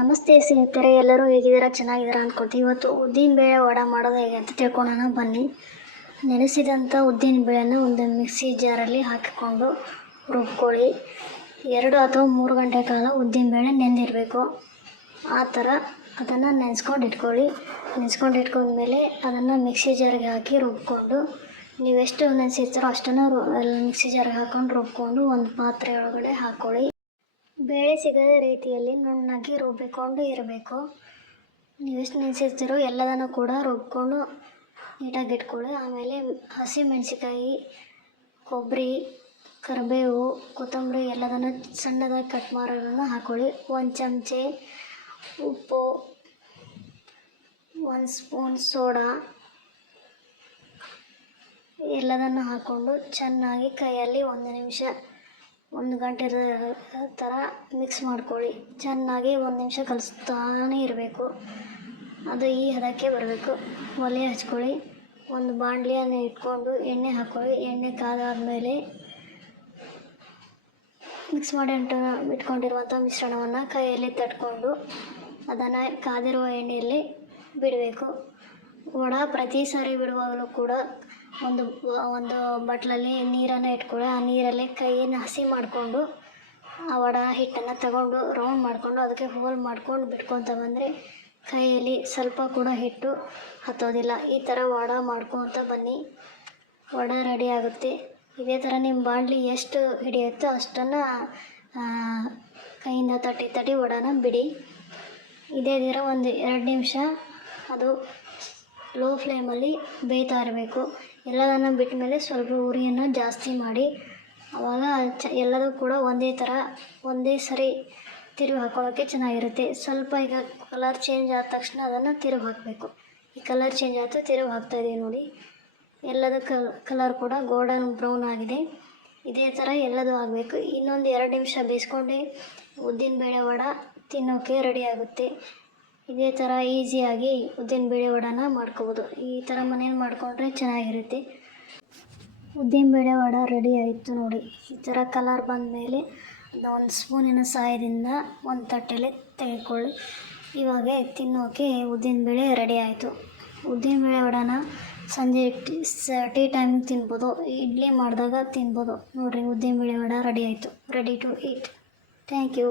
ನಮಸ್ತೆ ಸ್ನೇಹಿತರೆ, ಎಲ್ಲರೂ ಹೇಗಿದ್ದೀರಾ? ಚೆನ್ನಾಗಿದ್ದೀರಾ ಅಂದ್ಕೊಳ್ತೀವಿ ಇವತ್ತು ಉದ್ದಿನ ಬೇಳೆ ವಡೆ ಮಾಡೋದು ಹೇಗೆ ಅಂತ ತಿಳ್ಕೊಳ್ಳೋಣ, ಬನ್ನಿ. ನೆನೆಸಿದಂಥ ಉದ್ದಿನ ಬೇಳೆನ ಒಂದು ಮಿಕ್ಸಿ ಜಾರಲ್ಲಿ ಹಾಕಿಕೊಂಡು ರುಬ್ಕೊಳ್ಳಿ. ಎರಡು ಅಥವಾ ಮೂರು ಗಂಟೆ ಕಾಲ ಉದ್ದಿನ ಬೇಳೆ ನೆಂದಿರಬೇಕು. ಆ ಥರ ಅದನ್ನು ನೆನೆಸ್ಕೊಂಡು ಇಟ್ಕೊಳ್ಳಿ. ನೆನೆಸ್ಕೊಂಡು ಇಟ್ಕೊಂಡ್ಮೇಲೆ ಅದನ್ನು ಮಿಕ್ಸಿ ಜಾರಿಗೆ ಹಾಕಿ ರುಬ್ಕೊಂಡು, ನೀವೆಷ್ಟು ನೆನೆಸಿರ್ತೀರೋ ಅಷ್ಟನ್ನು ರು ಮಿಕ್ಸಿ ಜಾರಿಗೆ ಹಾಕ್ಕೊಂಡು ರುಬ್ಕೊಂಡು ಒಂದು ಪಾತ್ರೆ ಒಳಗಡೆ ಹಾಕ್ಕೊಳ್ಳಿ ಬೇಳೆ ಸಿಗದ ರೀತಿಯಲ್ಲಿ ನುಣ್ಣಗೆ ರುಬ್ಬಿಕೊಂಡು ಇರಬೇಕು. ನೀವೆಷ್ಟು ನೆನೆಸಿರ್ತೀರೋ ಎಲ್ಲದನ್ನು ಕೂಡ ರುಬ್ಕೊಂಡು ನೀಟಾಗಿ ಇಟ್ಕೊಳ್ಳಿ. ಆಮೇಲೆ ಹಸಿ ಮೆಣಸಿಕಾಯಿ ಕೊಬ್ಬರಿ, ಕರಿಬೇವು, ಕೊತ್ತಂಬರಿ ಎಲ್ಲದನ್ನು ಸಣ್ಣದಾಗಿ ಕಟ್ ಮಾಡೋದನ್ನು ಹಾಕ್ಕೊಳ್ಳಿ ಒಂದು ಚಮಚೆ ಉಪ್ಪು, ಒಂದು ಸ್ಪೂನ್ ಸೋಡಾ ಎಲ್ಲದನ್ನು ಹಾಕ್ಕೊಂಡು ಚೆನ್ನಾಗಿ ಕೈಯಲ್ಲಿ ಒಂದು ನಿಮಿಷ ಒಂದು ಗಂಟೆ ಥರ ಮಿಕ್ಸ್ ಮಾಡ್ಕೊಳ್ಳಿ. ಚೆನ್ನಾಗಿ ಒಂದು ನಿಮಿಷ ಕಲಿಸ್ತಾನೆ ಇರಬೇಕು. ಅದು ಈ ಹದಕ್ಕೆ ಬರಬೇಕು. ಒಲೆ ಹಚ್ಕೊಳ್ಳಿ. ಒಂದು ಬಾಣಲಿಯನ್ನು ಇಟ್ಕೊಂಡು ಎಣ್ಣೆ ಹಾಕ್ಕೊಳ್ಳಿ ಎಣ್ಣೆ ಕಾದಾದಮೇಲೆ ಮಿಕ್ಸ್ ಮಾಡಿ ಅಂಟ, ಇಟ್ಕೊಂಡಿರುವಂಥ ಮಿಶ್ರಣವನ್ನು ಕೈಯಲ್ಲಿ ತಟ್ಕೊಂಡು ಅದನ್ನು ಕಾದಿರುವ ಎಣ್ಣೆಯಲ್ಲಿ ಬಿಡಬೇಕು. ವಡ ಪ್ರತಿ ಸಾರಿ ಬಿಡುವಾಗಲೂ ಕೂಡ ಒಂದು ಒಂದು ಬಟ್ಲಲ್ಲಿ ನೀರನ್ನು ಇಟ್ಕೊಳ್ಳಿ ಆ ನೀರಲ್ಲಿ ಕೈಯನ್ನು ಹಸಿ ಮಾಡಿಕೊಂಡು, ಆ ವಡ ಹಿಟ್ಟನ್ನು ತಗೊಂಡು ರೌಂಡ್ ಮಾಡಿಕೊಂಡು, ಅದಕ್ಕೆ ಹೋಲ್ ಮಾಡ್ಕೊಂಡು ಬಿಟ್ಕೊತ ಬಂದರೆ ಕೈಯಲ್ಲಿ ಸ್ವಲ್ಪ ಕೂಡ ಹಿಟ್ಟು ಹತ್ತೋದಿಲ್ಲ. ಈ ಥರ ವಡ ಮಾಡ್ಕೊತ ಬನ್ನಿ. ವಡ ರೆಡಿ ಆಗುತ್ತೆ. ಇದೇ ಥರ ನಿಮ್ಮ ಬಾಣಲಿ ಎಷ್ಟು ಹಿಡಿಯುತ್ತೋ ಅಷ್ಟನ್ನು ಕೈಯಿಂದ ತಟ್ಟಿ ತಟ್ಟಿ ವಡನ ಬಿಡಿ. ಇದೇ ಥರ ಒಂದು ಎರಡು ನಿಮಿಷ ಅದು ಲೋ ಫ್ಲೇಮಲ್ಲಿ ಬೇಯ್ತಾ ಇರಬೇಕು. ಎಲ್ಲದನ್ನು ಬಿಟ್ಟ ಮೇಲೆ ಸ್ವಲ್ಪ ಉರಿಯನ್ನು ಜಾಸ್ತಿ ಮಾಡಿ. ಆವಾಗ ಚ, ಎಲ್ಲದೂ ಕೂಡ ಒಂದೇ ಥರ ಒಂದೇ ಸರಿ ತಿರುವಿ ಹಾಕೊಳ್ಳೋಕ್ಕೆ ಚೆನ್ನಾಗಿರುತ್ತೆ. ಸ್ವಲ್ಪ ಈಗ ಕಲರ್ ಚೇಂಜ್ ಆದ ತಕ್ಷಣ ಅದನ್ನು ತಿರುಗಿ ಹಾಕಬೇಕು. ಈ ಕಲರ್ ಚೇಂಜ್ ಆಯಿತು ತಿರುಗಿ ಹಾಕ್ತಾಯಿದ್ದೀವಿ ನೋಡಿ. ಎಲ್ಲದ ಕಲರ್ ಕೂಡ ಗೋಲ್ಡನ್ ಬ್ರೌನ್ ಆಗಿದೆ. ಇದೇ ಥರ ಎಲ್ಲದೂ ಆಗಬೇಕು. ಇನ್ನೊಂದು ಎರಡು ನಿಮಿಷ ಬೇಯಿಸ್ಕೊಂಡೆ ಉದ್ದಿನಬೇಳೆ ವಡ ತಿನ್ನೋಕ್ಕೆ ರೆಡಿ ಆಗುತ್ತೆ. ಇದೇ ಥರ ಈಸಿಯಾಗಿ ಉದ್ದಿನಬೇಳೆ ವಡಾನ ಮಾಡ್ಕೋಬೋದು. ಈ ಥರ ಮನೇಲಿ ಮಾಡಿಕೊಂಡ್ರೆ ಚೆನ್ನಾಗಿರುತ್ತೆ. ಉದ್ದಿನ ಬೇಳೆ ವಡ ರೆಡಿ ಆಯಿತು ನೋಡಿ. ಈ ಥರ ಕಲರ್ ಬಂದ ಮೇಲೆ ಒಂದು ಸ್ಪೂನಿನ ಸಹಾಯದಿಂದ ಒಂದು ತಟ್ಟೆಲೆ ತೆಗೆದುಕೊಳ್ಳಿ ಇವಾಗ ತಿನ್ನೋಕೆ ಉದ್ದಿನ ಬೇಳೆ ರೆಡಿ ಆಯಿತು. ಉದ್ದಿನಬೇಳೆ ವಡಾನ ಸಂಜೆ ಟೀ, ಸ ತಿನ್ಬೋದು. ಇಡ್ಲಿ ಮಾಡಿದಾಗ ತಿನ್ಬೋದು. ನೋಡಿರಿ ಉದ್ದಿನಬೇಳೆ ವಡ ರೆಡಿ ಆಯಿತು. Ready to eat thank you